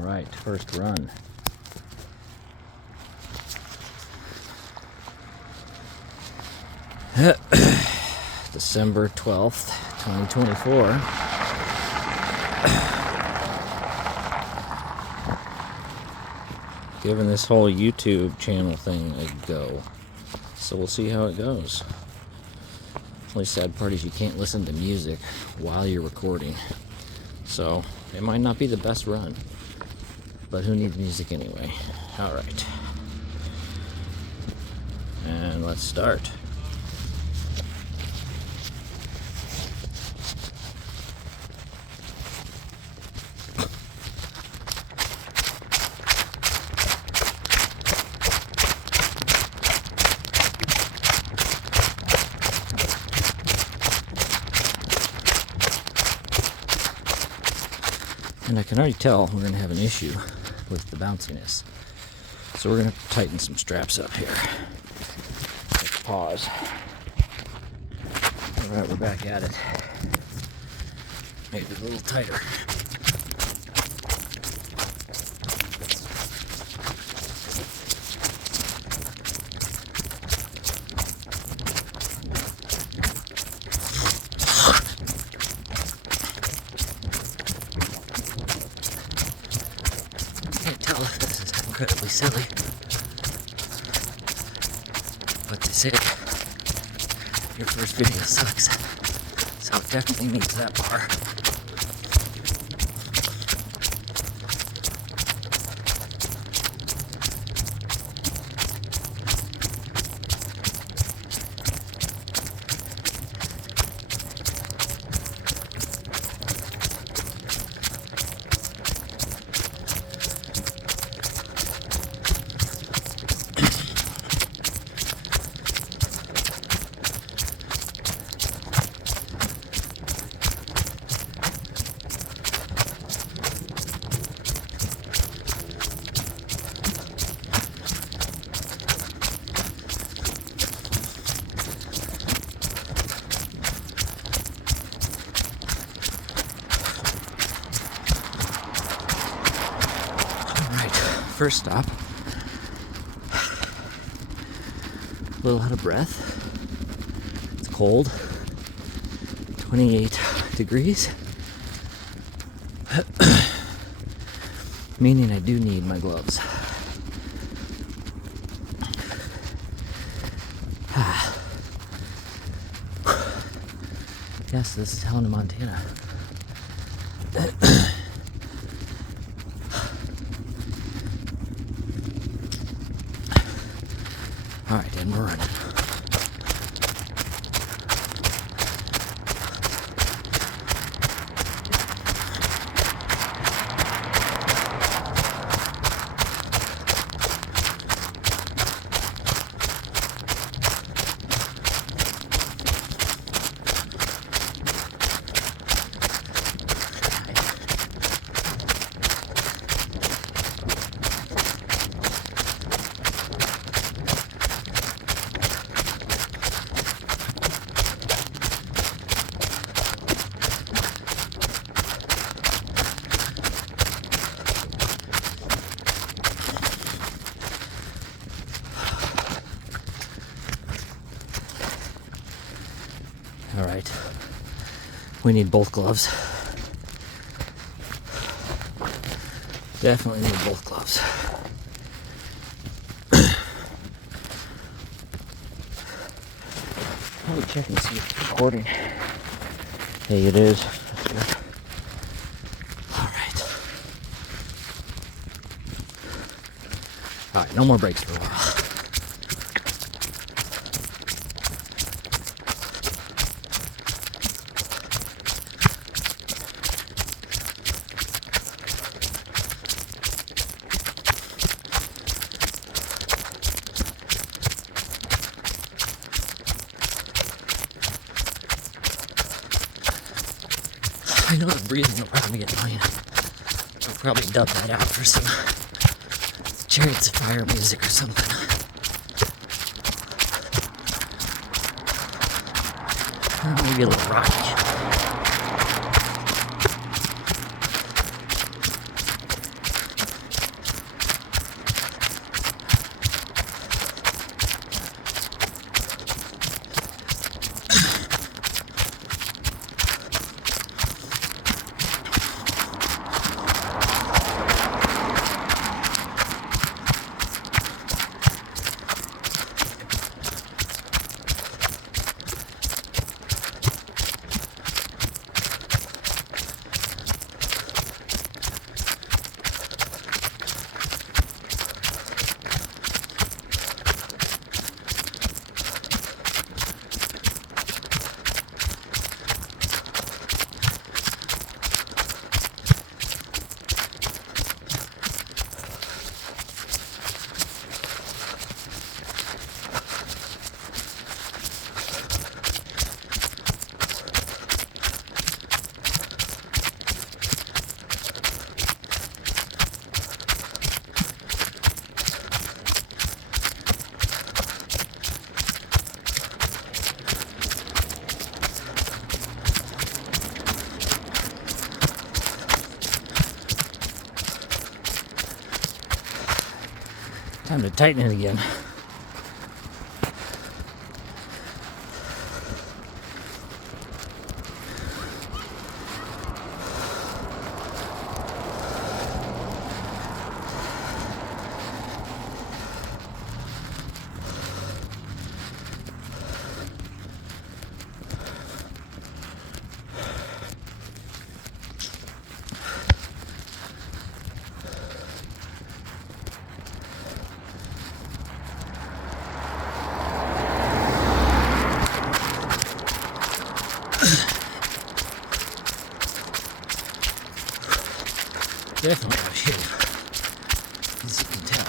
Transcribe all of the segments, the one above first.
All right, first run. December 12th, 2024. Giving this whole YouTube channel thing a go. So we'll see how it goes. Only sad part is you can't listen to music while you're recording. So it might not be the best run. But who needs music anyway? Alright. And let's start. And I can already tell we're going to have an issue with the bounciness. So we're going to tighten some straps up here. Let's pause. Alright, we're back at it. Maybe a little tighter. This is incredibly silly, but they say your first video sucks, so it definitely meets that bar. First stop. A little out of breath. It's cold. 28 degrees. Meaning I do need my gloves. Yes, this is Helena, Montana. Alright, and we're running. Alright, we need both gloves. Definitely need both gloves. Let me check and see if it's recording. Hey, it is. Alright. Alright, no more breaks for a while. I know the breathing will probably get annoying. I'll probably dub that out for some Chariots of Fire music or something. Or maybe a little rocky. Time to tighten it again. Definitely a shave, as you can tell.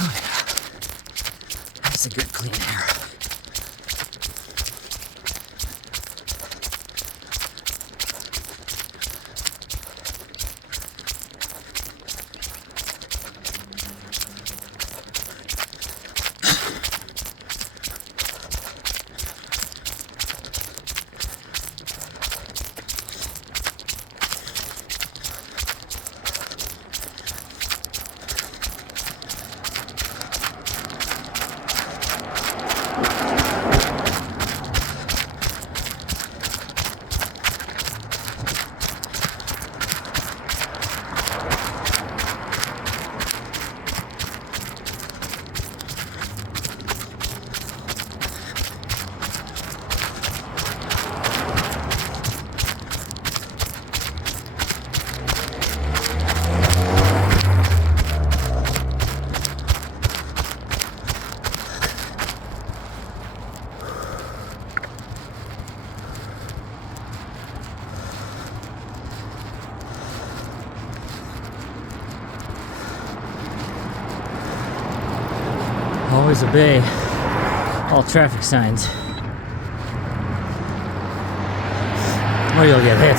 Oh yeah, that's a good clean air. Always obey all traffic signs, or you'll get hit.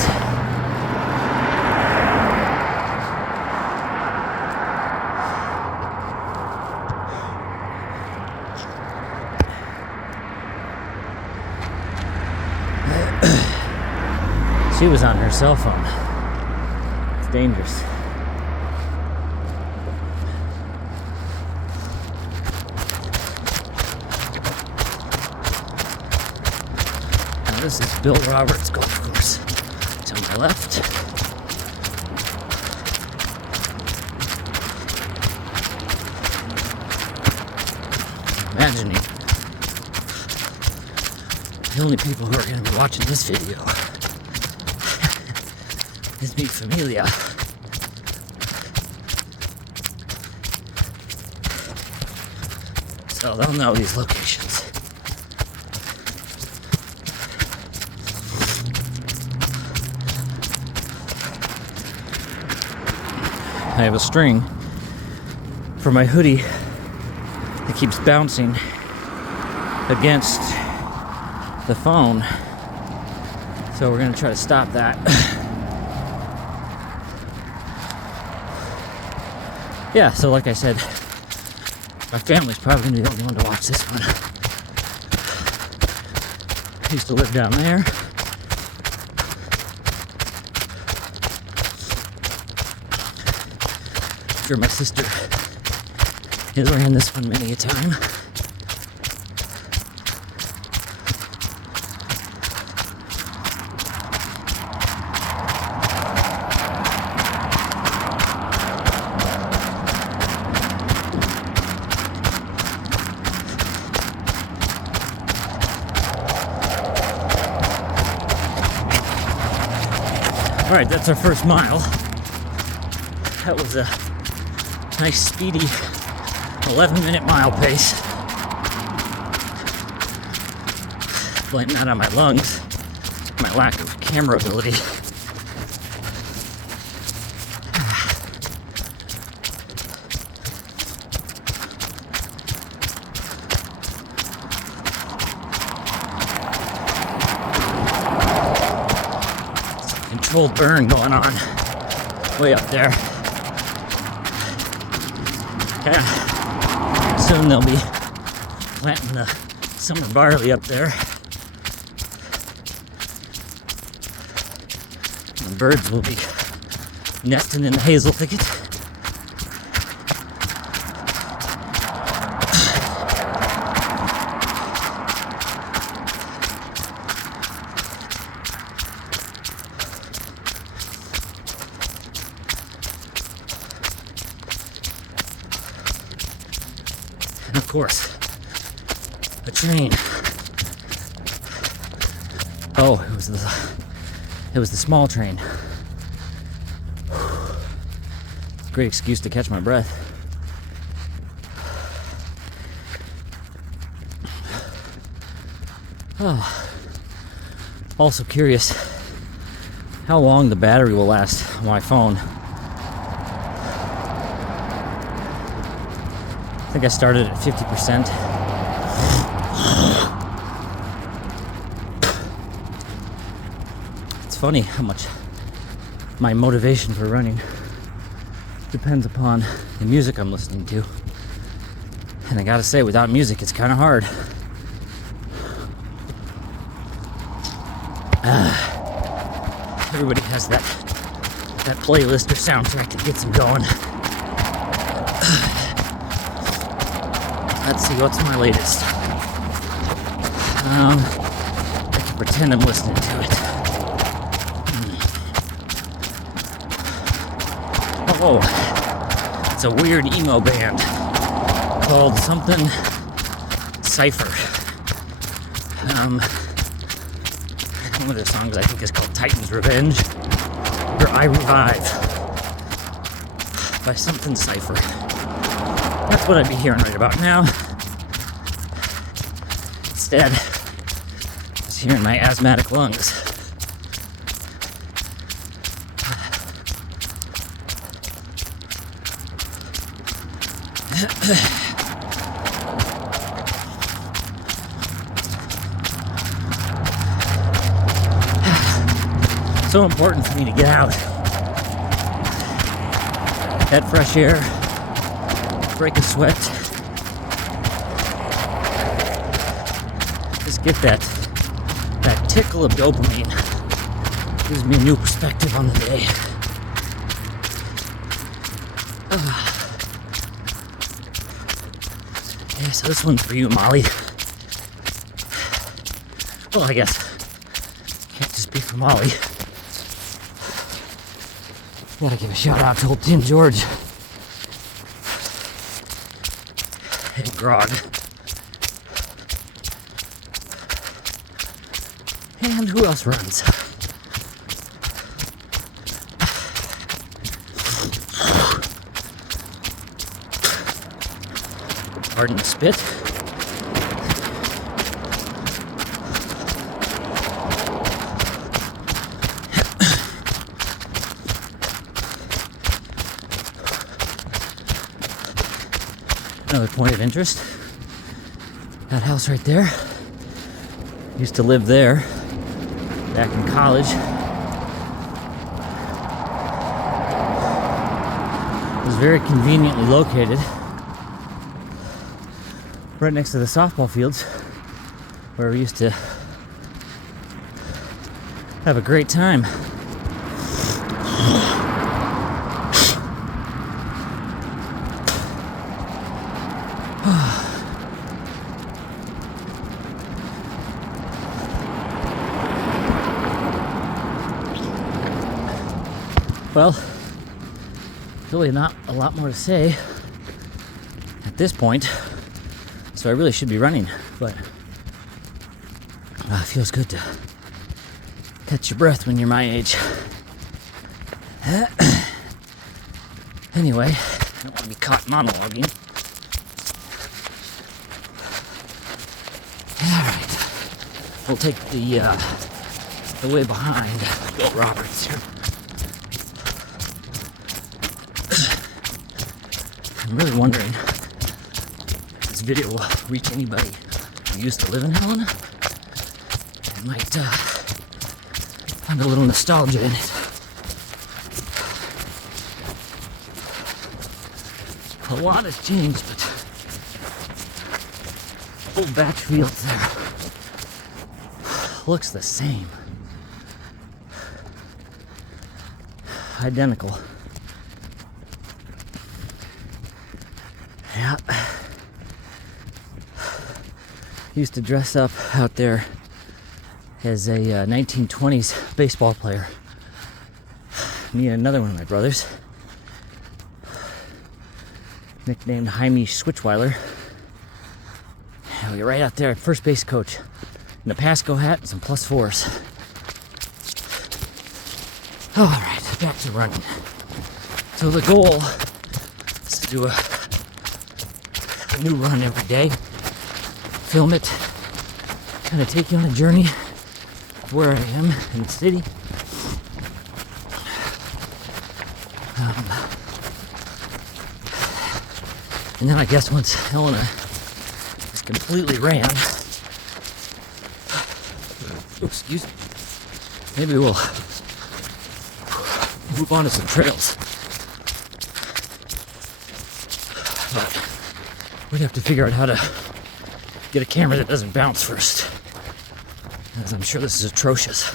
She was on her cell phone. It's dangerous. This is Bill Roberts Golf Course. To my left. Imagining the only people who are going to be watching this video is mi familia. So they'll know these locations. I have a string for my hoodie that keeps bouncing against the phone. So we're going to try to stop that. Yeah, so like I said, my family's probably going to be the only one to watch this one. I used to live down there. Sure, my sister has ran this one many a time. All right, that's our first mile. That was a nice, speedy 11-minute mile pace. Blame that on my lungs, my lack of camera ability. Controlled burn going on way up there. Soon they'll be planting the summer barley up there. The birds will be nesting in the hazel thicket. And of course, a train. Oh, it was the small train. Great excuse to catch my breath. Oh. Also curious how long the battery will last on my phone. I think I started at 50%. It's funny how much my motivation for running depends upon the music I'm listening to. And I gotta say, without music, it's kind of hard. Everybody has that playlist or soundtrack that gets them going. Let's see, what's my latest? I can pretend I'm listening to it. Oh, it's a weird emo band called something Cypher. One of their songs I think is called Titan's Revenge, or I Revive, by something Cypher. That's what I'd be hearing right about now. Instead, just hearing my asthmatic lungs. So important for me to get out. That fresh air, break a sweat. Just get that tickle of dopamine. Gives me a new perspective on the day. Yeah, so this one's for you, Molly. Well, I guess can't just be for Molly. Gotta give a shout out to old Tim George and Grog. And who else runs? Pardon the spit. Another point of interest. That house right there. Used to live there back in college. It was very conveniently located right next to the softball fields where we used to have a great time. Well, really not a lot more to say at this point, so I really should be running, but it feels good to catch your breath when you're my age. Anyway, I don't want to be caught monologuing. Alright, we'll take the way behind Bill Roberts here. I'm really wondering if this video will reach anybody who used to live in Helena. I might find a little nostalgia in it. A lot has changed, but old batch fields there looks the same. Identical. Yeah. Used to dress up out there as a 1920s baseball player. Me and another one of my brothers, nicknamed Jaime Switchweiler. We were right out there at first base coach in a Pasco hat and some +4s. All right, back to running. So the goal is to do a new run every day, film it, kind of take you on a journey of where I am in the city. And then I guess once Helena is completely ran, excuse me, maybe we'll move on to some trails. But we'd have to figure out how to get a camera that doesn't bounce first, because I'm sure this is atrocious.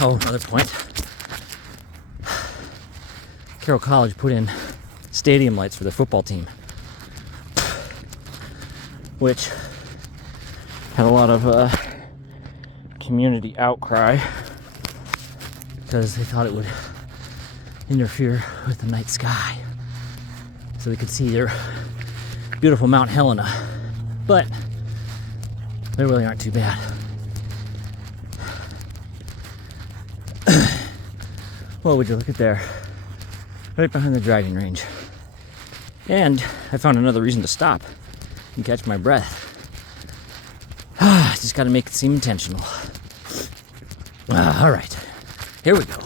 Oh, another point. Carroll College put in stadium lights for their football team, which had a lot of community outcry because they thought it would interfere with the night sky, so they could see their beautiful Mount Helena. But they really aren't too bad. Well, would you look at there, right behind the driving range. And I found another reason to stop and catch my breath. Just gotta make it seem intentional. All right, here we go.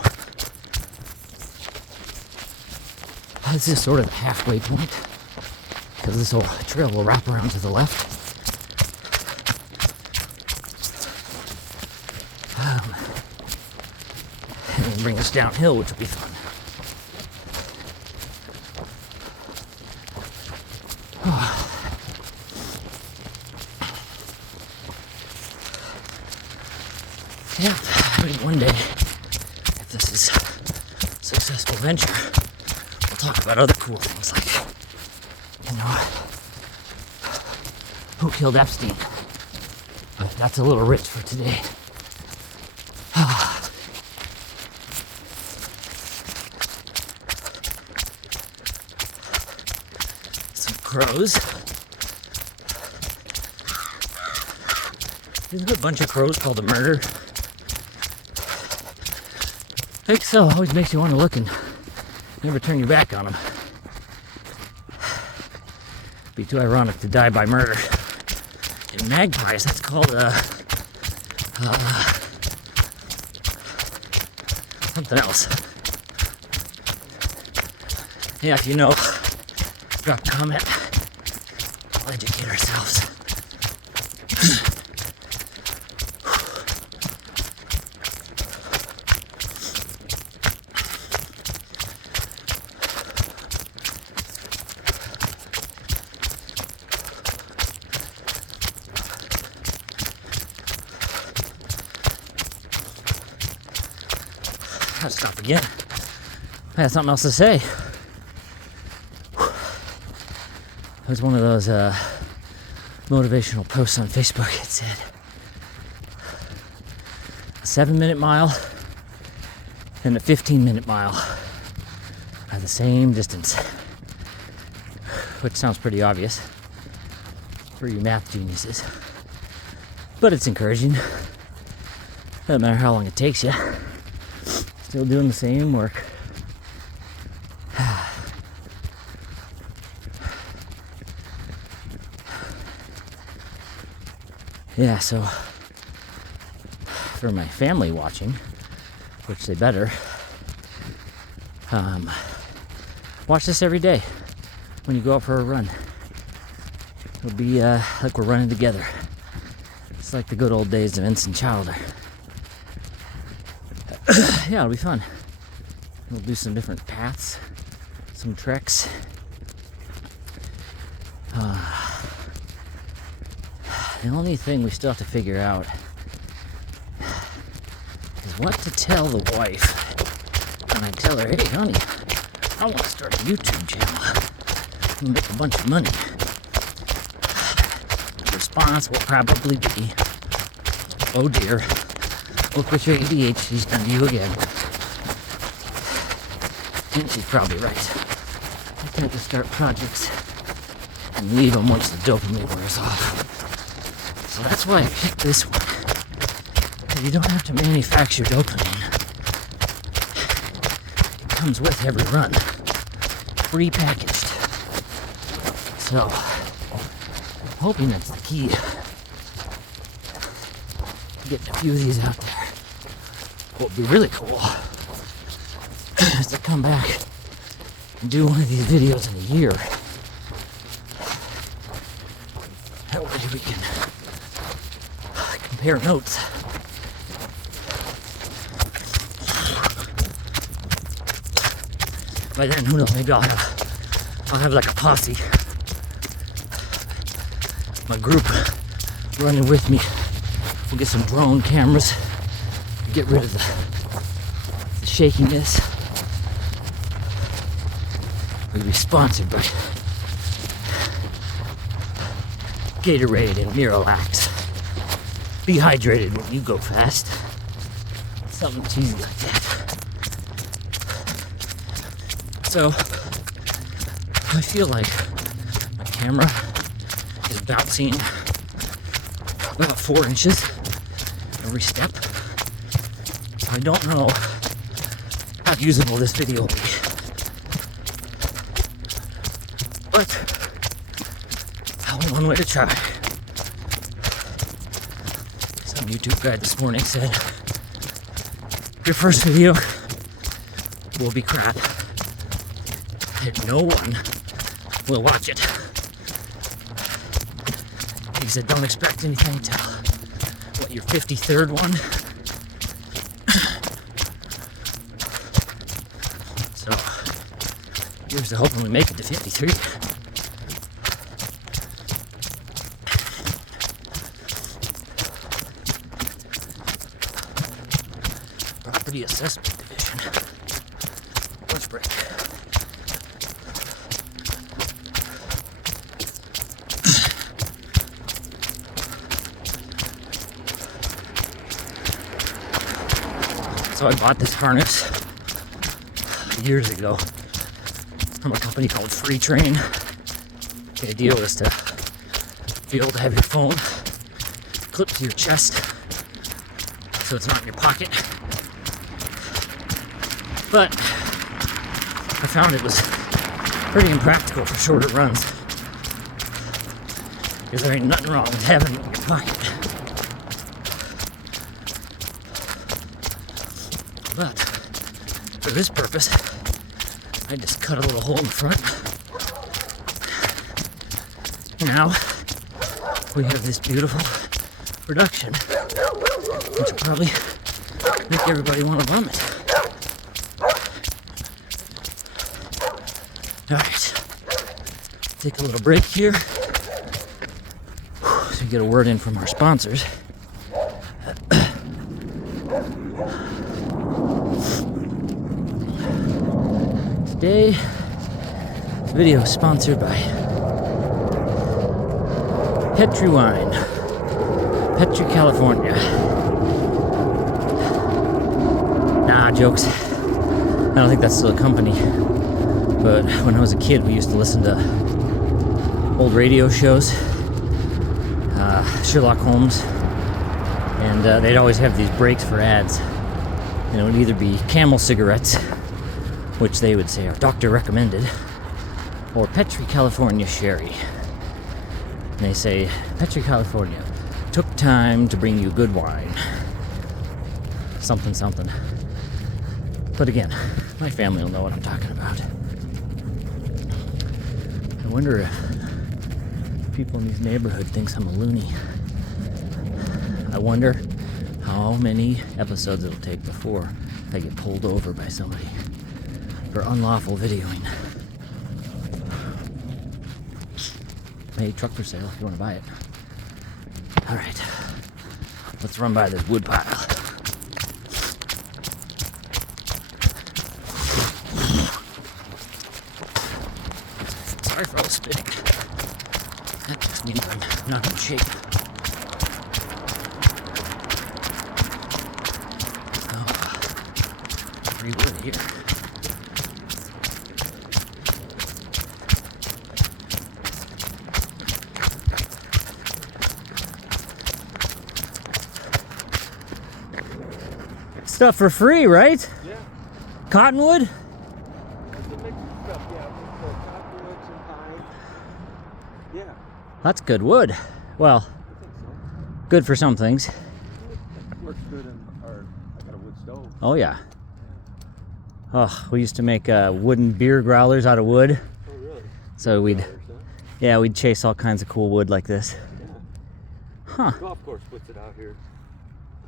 This is sort of the halfway point, because this whole trail will wrap around to the left. And bring us downhill, which will be fun. Yeah, maybe one day, if this is a successful venture, we'll talk about other cool things like, you know, who killed Epstein. But that's a little rich for today. Some crows. There's a bunch of crows called a murder. I think so. Always makes you want to look and never turn your back on them. Be too ironic to die by murder. In magpies, that's called something else. Yeah, if you know, drop a comment. We'll educate ourselves. Gotta stop again. I had something else to say. It was one of those motivational posts on Facebook. It said, a 7-minute mile and a 15-minute mile are the same distance. Which sounds pretty obvious for you math geniuses. But it's encouraging. Doesn't matter how long it takes you. Still doing the same work. Yeah, so for my family watching, which they better, watch this every day when you go out for a run. It'll be like we're running together. It's like the good old days of infant childer. Yeah, it'll be fun. We'll do some different paths, some treks. The only thing we still have to figure out is what to tell the wife when I tell her, hey honey, I want to start a YouTube channel and make a bunch of money. The response will probably be, oh dear, look what your ADHD's done to you again. And she's probably right. I tend to start projects and leave them once the dopamine wears off. So that's why I picked this one. Because you don't have to manufacture dopamine. It comes with every run. Pre-packaged. So, I'm hoping that's the key. Getting a few of these out there. What would be really cool is to come back and do one of these videos in a year. That way we can compare notes. By then, who knows, maybe I'll have like a posse. My group running with me. We'll get some drone cameras, get rid of the shakiness. We'll be sponsored by Gatorade and Miralax. Be hydrated when you go fast. Something cheesy like that. So, I feel like my camera is bouncing about 4 inches every step. So I don't know how usable this video will be. But one way to try. Some YouTube guy this morning said, your first video will be crap. And no one will watch it. He said, don't expect anything till, your 53rd one? So, here's to hoping we make it to 53. Property Assessment Division. Lunch break. So I bought this harness years ago from a company called Free Train. The idea was to be able to have your phone clipped to your chest so it's not in your pocket. But I found it was pretty impractical for shorter runs because there ain't nothing wrong with having it in your pocket. But for this purpose, I just cut a little hole in the front. Now we have this beautiful production, which will probably make everybody want to vomit. Alright, take a little break here so we get a word in from our sponsors. Today, this video is sponsored by Petri Wine, Petri, California. Nah, jokes. I don't think that's still a company. But when I was a kid, we used to listen to old radio shows, Sherlock Holmes, and they'd always have these breaks for ads. And it would either be Camel cigarettes, which they would say are doctor recommended, or Petri, California sherry. And they say, Petri, California took time to bring you good wine. Something, something. But again, my family will know what I'm talking about. I wonder if people in these neighborhoods think I'm a loony. I wonder how many episodes it'll take before I get pulled over by somebody for unlawful videoing. Hey, truck for sale if you want to buy it. All right, let's run by this wood pile. Sorry for all the spitting. That just means I'm not in shape. Oh, free wood here. Stuff for free, right? Yeah. Cottonwood? It's a mix of stuff, yeah. Cottonwood, some pine. Yeah, That's good wood. Well, I think so. good for some things. It works good in our, I got a wood stove. Oh yeah. Oh, we used to make wooden beer growlers out of wood. Oh, really? So we'd, Dollars, huh? yeah, we'd chase all kinds of cool wood like this. Yeah. Huh. Golf course puts it out here.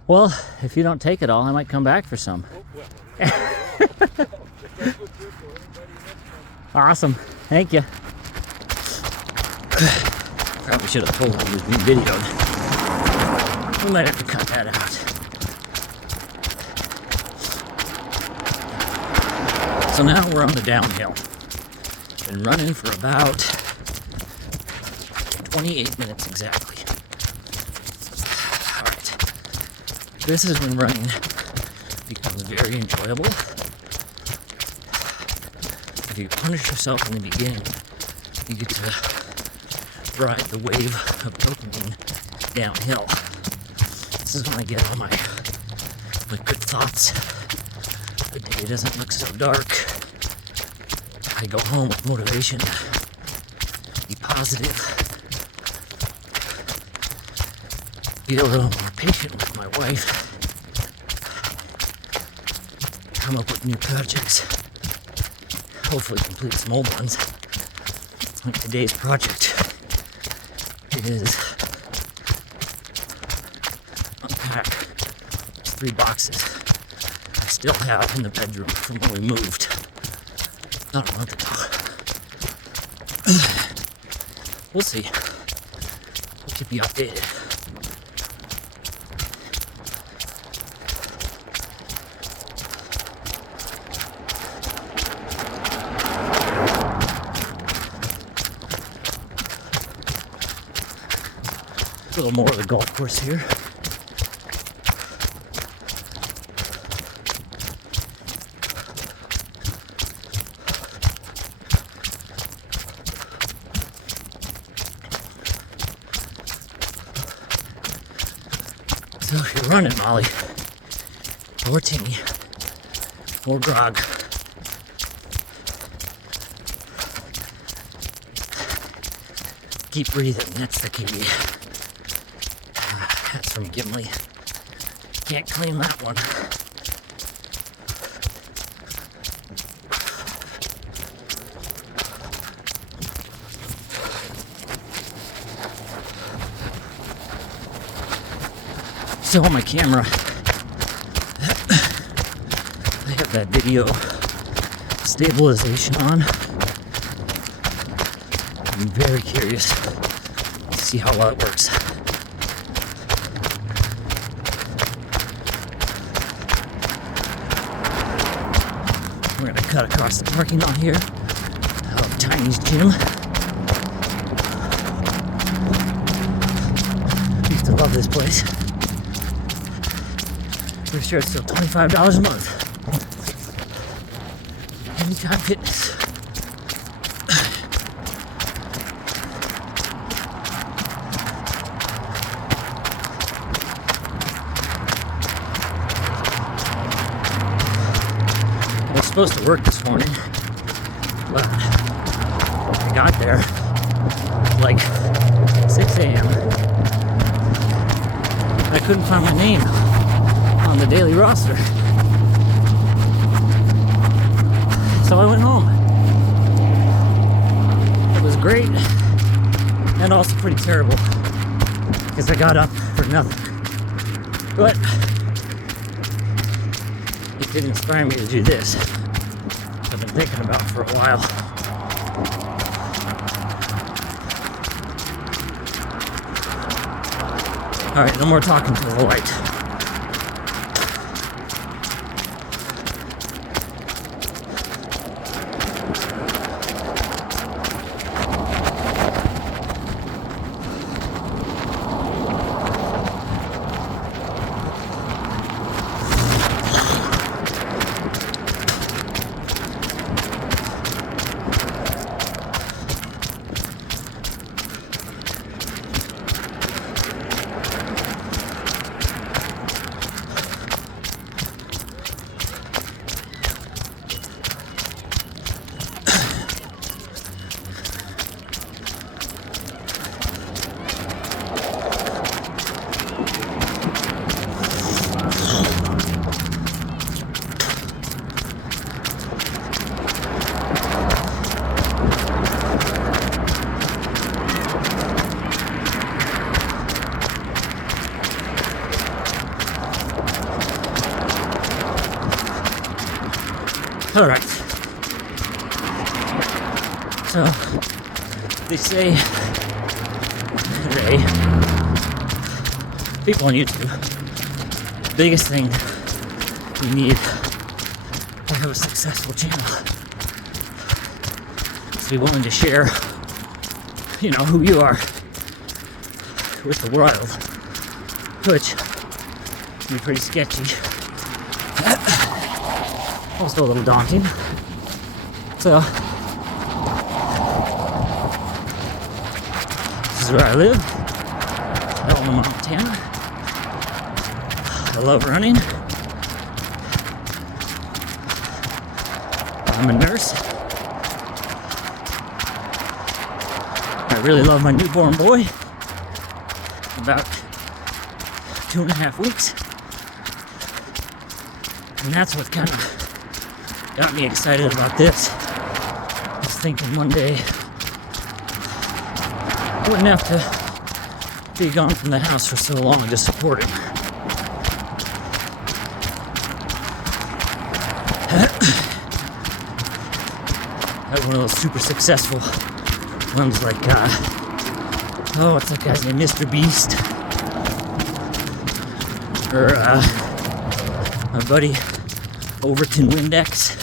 Well, if you don't take it all, I might come back for some. Oh, well. Awesome. Thank you. Probably should have told him it was being videoed. We might have to cut that out. So now we're on the downhill. Been running for about 28 minutes exactly. All right. This is when running becomes very enjoyable. If you punish yourself in the beginning, you get to ride the wave of dopamine downhill. This is when I get all my good thoughts. The day doesn't look so dark. I go home with motivation to be positive, be a little more patient with my wife, come up with new projects, hopefully complete some old ones. Like today's project is unpack 3 boxes I still have in the bedroom from when we moved about a month ago. We'll see. We'll keep you updated. A little more of the golf course here. So if you're running, Molly, or Tinny, or Grog, keep breathing, that's the key. That's from Gimli. Can't claim that one. So on my camera, I have that video stabilization on. I'm very curious to see how well it works. We're gonna cut across the parking lot here of Tiny's gym. Used to love this place. Pretty sure it's still $25 a month. Anytime Fitness. I was supposed to work this morning, but I got there like 6 a.m. I couldn't find my name on the daily roster. So I went home. It was great and also pretty terrible because I got up for nothing. But it did inspire me to do this. I've been thinking about for a while. Alright, no more talking to the light. All right. So they say today, people on YouTube, the biggest thing you need to have a successful channel is to be willing to share, who you are with the world, which can be pretty sketchy. Also a little daunting. So this is where I live, Helena, Montana. I love running. I'm a nurse. I really love my newborn boy. About 2.5 weeks. And that's what kind of got me excited about this. I was thinking one day I wouldn't have to be gone from the house for so long to support him. Like one of those super successful ones like, what's that guy's name? Mr. Beast. Or, my buddy Overton Windex.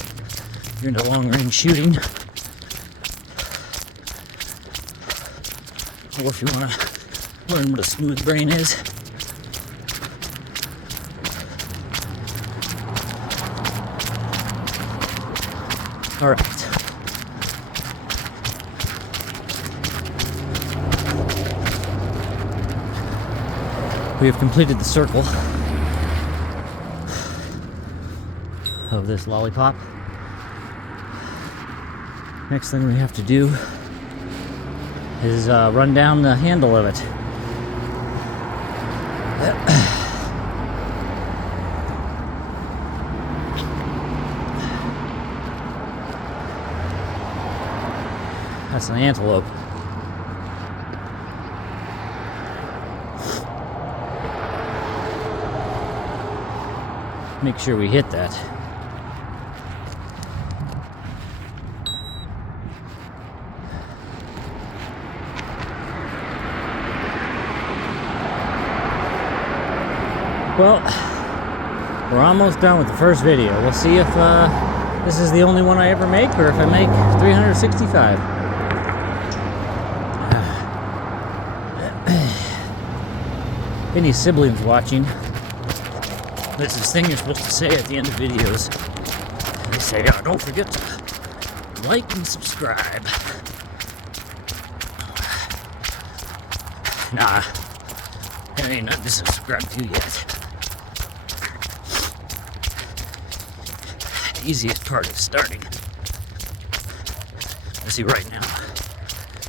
You're into long-range shooting. Or if you want to learn what a smooth brain is. All right. We have completed the circle of this lollipop. Next thing we have to do is run down the handle of it. That's an antelope. Make sure we hit that. Well, we're almost done with the first video. We'll see if this is the only one I ever make, or if I make 365. Any siblings watching, there's this thing you're supposed to say at the end of videos. They say, oh, don't forget to like and subscribe. Nah, there ain't nothing to subscribe to yet. The easiest part is starting. I see right now,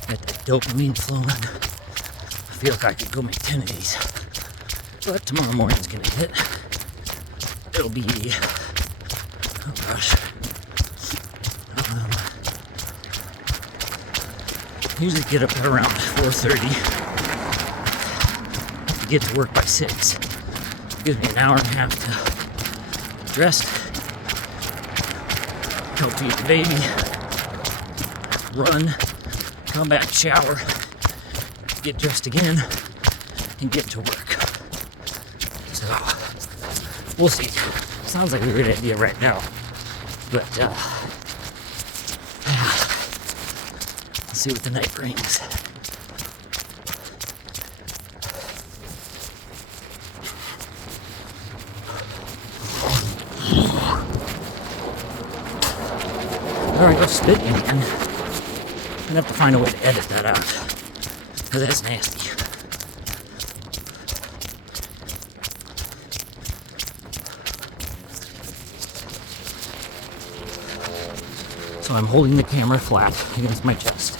got that dopamine flowing. I feel like I could go make 10 of these. But tomorrow morning's gonna hit. It'll be, oh gosh. Usually get up at around 4:30. To get to work by 6. Gives me an hour and a half to rest. Go feed the baby, run, come back, shower, get dressed again, and get to work. So, we'll see. Sounds like a good idea right now. But, let's see what the night brings. Alright, let's spit again. I'm gonna have to find a way to edit that out, because that's nasty. So I'm holding the camera flat against my chest.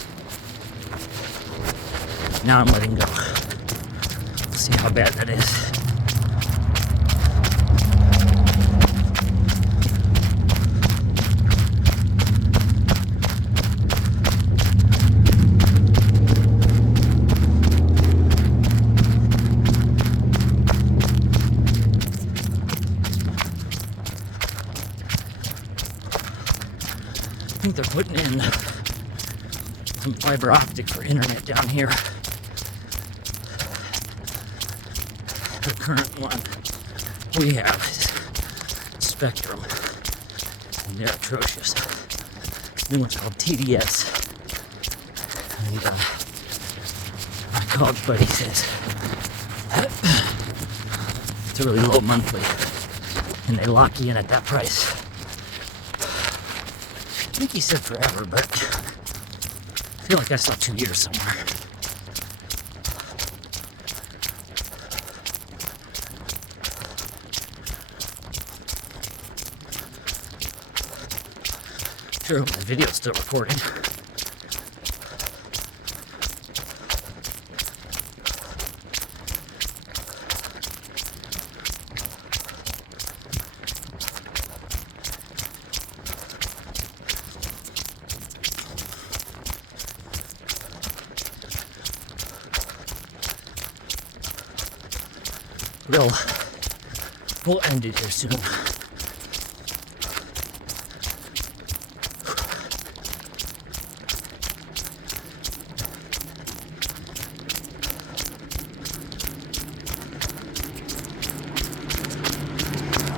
Now I'm letting go. Let's see how bad that is. I think they're putting in some fiber optic for internet down here. The current one we have is Spectrum, and they're atrocious. This new one's called TDS, and my college buddy says it's a really low monthly, and they lock you in at that price. I think he said forever, but I feel like I saw 2 years somewhere. Sure hope the video's still recording. We'll end it here soon.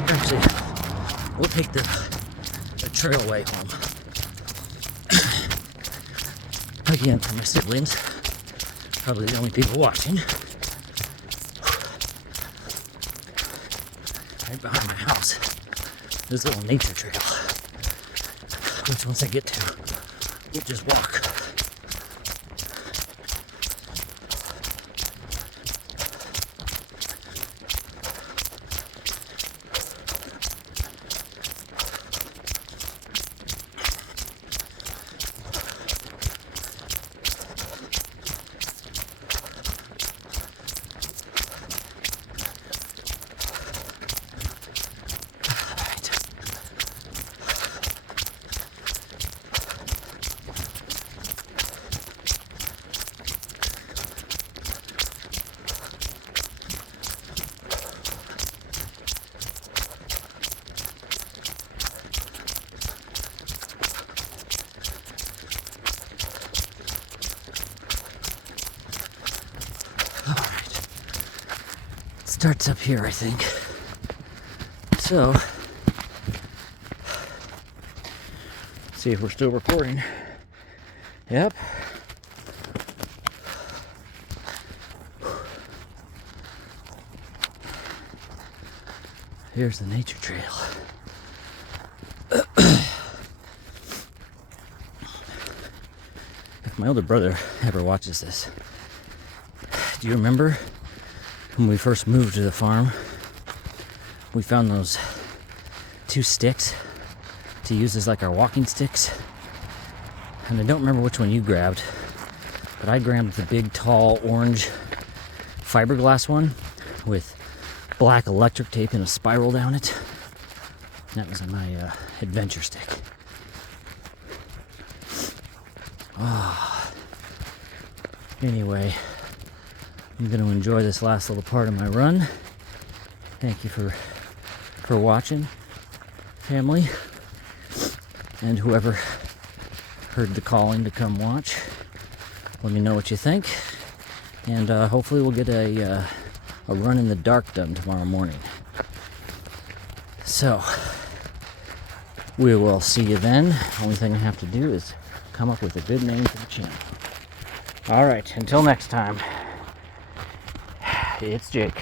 Actually, we'll take the trailway home. Again, for my siblings, probably the only people watching. Right behind my house, there's a little nature trail, which once I get to, we'll just walk. Starts up here, I think. So, see if we're still recording. Yep. Here's the nature trail. If my older brother ever watches this, do you remember when we first moved to the farm? We found those 2 sticks to use as like our walking sticks. And I don't remember which one you grabbed, but I grabbed the big, tall, orange fiberglass one with black electric tape and a spiral down it. That was my adventure stick. Anyway, I'm going to enjoy this last little part of my run. Thank you for watching, family. And whoever heard the calling to come watch, let me know what you think. And hopefully we'll get a run in the dark done tomorrow morning. So, we will see you then. Only thing I have to do is come up with a good name for the channel. Alright, until next time, it's Jake.